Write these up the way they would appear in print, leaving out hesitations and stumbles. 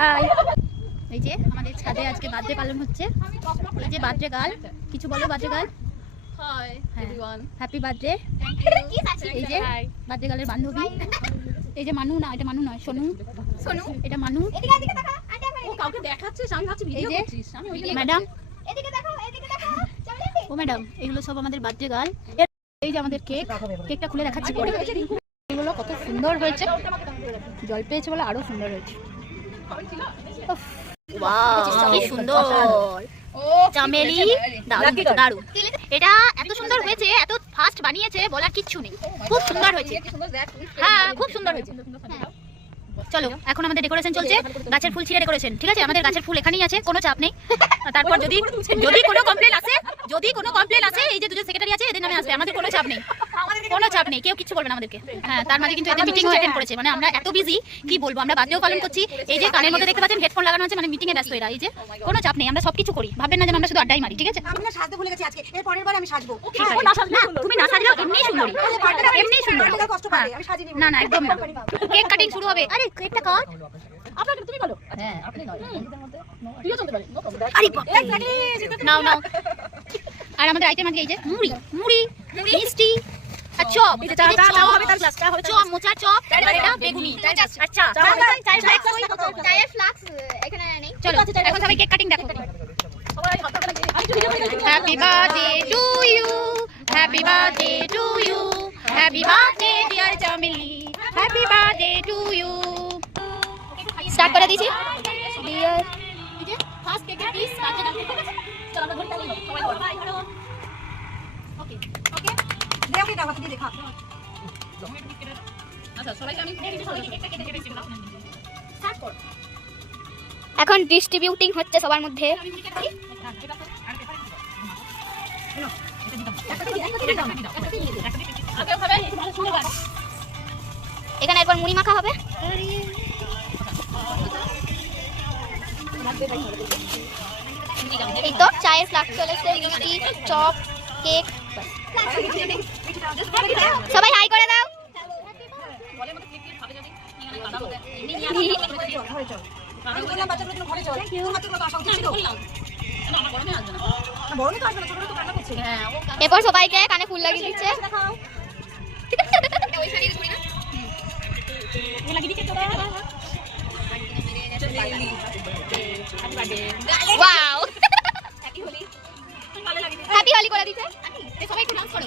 High. এই যে আমাদের ছাদে আজকে বার্থডে পালন হচ্ছে। এই যে বার্থডে গার্ল, কিছু বলো birthday girl. Hi everyone, happy birthday. এই যে বার্থডে গার্লের বান্ধবী, এই যে মানু, না এটা মানু নয়, সোনু। সোনু এটা মানু। ও কাউকে দেখাচ্ছে, আমি ভাবছি ভিডিও করছিস। আমি ওই ম্যাডাম এদিকে দেখো, এদিকে দেখো। ও ম্যাডাম, এগুলো সব আমাদের বার্থডে গার্ল। এই যে আমাদের কেক, কেকটা খুলে দেখাচ্ছি পরে। এগুলো কত সুন্দর হয়েছে, জল পেয়েছে বলে আরো সুন্দর হয়েছে। ওয়াও কি সুন্দর চামেলি, দারুণ। এটা এত সুন্দর হয়েছে, এত ফাস্ট বানিয়েছে বলার কিচ্ছু নেই, খুব সুন্দর হয়েছে। হ্যাঁ খুব সুন্দর হয়েছে। চলো এখন আমাদের ডেকোরেশন চলছে, গাছের ফুল ছিঁড়ে ডেকোরেশন। ঠিক আছে, আমাদের গাছের ফুল এখানেই আছে, কোনো চাপ নেই। তারপর যদি কোনো কমপ্লেন আসে, এই যে দুজন সেক্রেটারি আছে এদের নামে আসবে, আমাদের কোনো চাপ নেই, কোনো চাপ নেই, কেউ কিছু বলবে না আমাদেরকে। হ্যাঁ, তার মাঝে কিন্তু এদের মিটিংও অ্যাটেন্ড করেছে, মানে আমরা এত বিজি কি বলবো, আমরা বার্থডেও পালন করছি। এই যে কানের মধ্যে দেখতে পাচ্ছেন হেডফোন লাগানো আছে, মানে মিটিং এ ব্যস্ত এরা। এই যে কোনো চাপ নেই, আমরা সবকিছু করি, ভাববেন না যেন আমরা শুধু আড্ডাই মারি। ঠিক আছে, আমি না সাজতে ভুলে গেছি আজকে, এর পরের বার আমি সাজবো। না তুমি না সাজলেও এমনিই সুন্দরী, এমনিই সুন্দরী। কষ্ট পাবে, আমি সাজিনি। না না একদম না। কেক কাটিং শুরু হবে। আরে কেকটা কাট, আপনাকে তুমি বলো। হ্যাঁ আপনি নয়, বন্ধুদের মধ্যে তুইও চলতে পারিস। আরে নাও নাও। আর আমাদের আইটেম আজকে এই যে মুড়ি, মুড়ি মিষ্টি আর চপ। এই যে চা হবে, তার গ্লাসটা হবে চপ, মোচা চপ, আর এটা বেগুনি। আচ্ছা চায়ের ফ্লাক্স এখানে নেই। চলো এখন সবাই কেক কাটিং দেখো। Happy birthday to you, happy birthday to you, happy birthday dear Chameli, happy birthday to you. Start করে দিয়েছি ডিয়ার। এই যে ফার্স্ট কেকের পিস কাটতে যাচ্ছে। চলো আমরা ঘন্টা নিই, সবাই করো। ওকে ওকে দেও কি দাও দিয়ে দেখা। আচ্ছা সবাইকে আমি কেকটা কেটে দিচ্ছি। স্টার্ট কর। এখন ডিস্ট্রিবিউটিং হচ্ছে সবার মধ্যে। এখানে একবার মুড়ি মাখা হবে। এই তো চায়ের ফ্লাক্স চলেছে, মিষ্টি চপ কেক। সবাই হাই করে দাও। আমি বললাম বাচ্চাগুলো তুমি ঘরে চল, তোর বাচ্চাগুলো তো আসা উচিত ছিল। আমার গরমে আসবে না। বড় তো আসবে না, ছোটরা তো কান্না করছে। হ্যাঁ ও এরপর সবাইকে কানে ফুল লাগিয়ে দিচ্ছে। ওয়াও হ্যাপি হোলি করে দিতে। সবাই একটু ডান্স করো।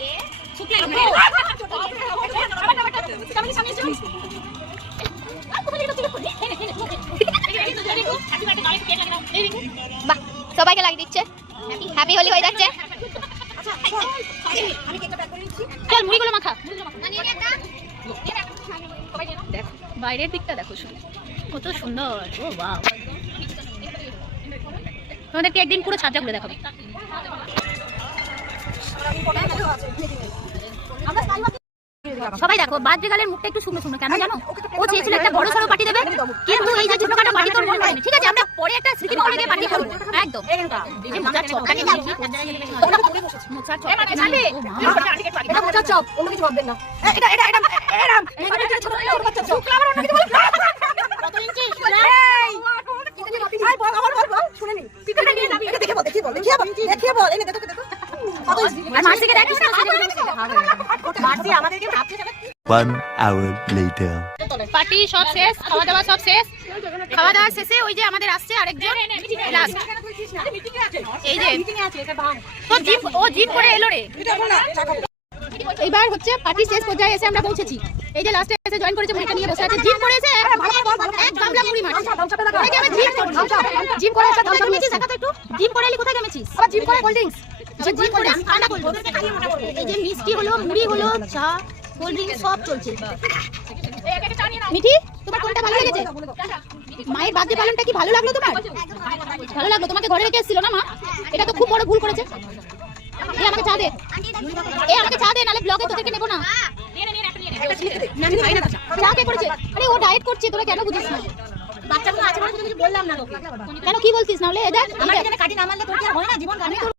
বাহ, সবাইকে লাগিয়ে দিচ্ছে, হ্যাপি হোলি হয়ে যাচ্ছে। আচ্ছা আমি কেকটা প্যাক করে নিচ্ছি। চল মুড়িগুলো মাখা। দেখো বাইরের দিকটা দেখো শুধু কত সুন্দর। ও ওয়াও, তোমাদেরকে একদিন পুরো ছাদটা ঘুরে দেখাবো। সবাই দেখো বার্থডে গার্লের মুখটা একটু শুকনো শুকনো, কেন জানো? ও চেয়েছিল একটা বড় সড়ো পার্টি দেবে, কিন্তু এই যে ছোটখাটো পার্টি তোর মনে হয়নি। ঠিক আছে, আমরা পরে একটা স্মৃতি মহলে গিয়ে পার্টি করবো একদম। এই যে মোচার চপটাকে মোচার চপটাকে ছাড়বে, এটা মোচার চপ, অন্য কিছু ভাববেন না। এটা এটা এটা এরাম এটা ছোট ছোট বাচ্চা চপ। আবার অন্য কিছু বল। কত ইঞ্চি? আই বল, আমার বল শুনে নি। পিঠাটা নিয়ে নাবি, এটা দেখে বল, দেখি বল, দেখিয়ে বল, এনে দেখো দেখো। আর মাসিকে দেখিস না, মাসি আমাদেরকে ভাবতে যাবে। 1 hour later. পার্টি সব শেষ, খাওয়া দাওয়া সব শেষ। খাওয়া দাওয়া শেষে ওই যে আমাদের আসছে আরেকজন লাস্ট। এই যে তো ও জিপ করে এলো রে। এইবার হচ্ছে পার্টি শেষ পর্যায়ে এসে আমরা পৌঁছেছি। এই যে লাস্টে এসে জয়েন করেছে, মুড়িটা নিয়ে বসে আছে, জিপ করে এসে এক গামলা মুড়ি মারছে। এই যে আমি জিপ করে এসে ধামসা নিয়েছি, দেখা তো একটু। জিপ করে এলি কোথায় গেমেছিস? আবার জিপ করে কোল্ড ড্রিঙ্কস, আবার জিপ করে আমি ঠান্ডা কোল্ড ড্রিঙ্কস। এই যে মিষ্টি হলো, মুড়ি হলো, চা, কোল্ড ড্রিঙ্কস সব চলছে। মিঠি, তোমার কোনটা ভালো লেগেছে? মায়ের বার্থডে পালনটা কি ভালো লাগলো তোমার? ভালো লাগলো। তোমাকে ঘরে রেখে এসেছিল না মা? এটা তো খুব বড় ভুল করেছে। এই আমাকে চা দে, এই আমাকে চা দে, নালে ব্লগে তোদেরকে নেব না। চা কে করেছে? আরে ও ডায়েট করছে, তোরা কেন বুঝিস না? বাচ্চাগুলো আছে বলে কিছু বললাম না তোকে। কেন কি বলছিস? নাহলে এদের আমাকে কাটি না মারলে তোর কি হয় না জীবন? আমি তোর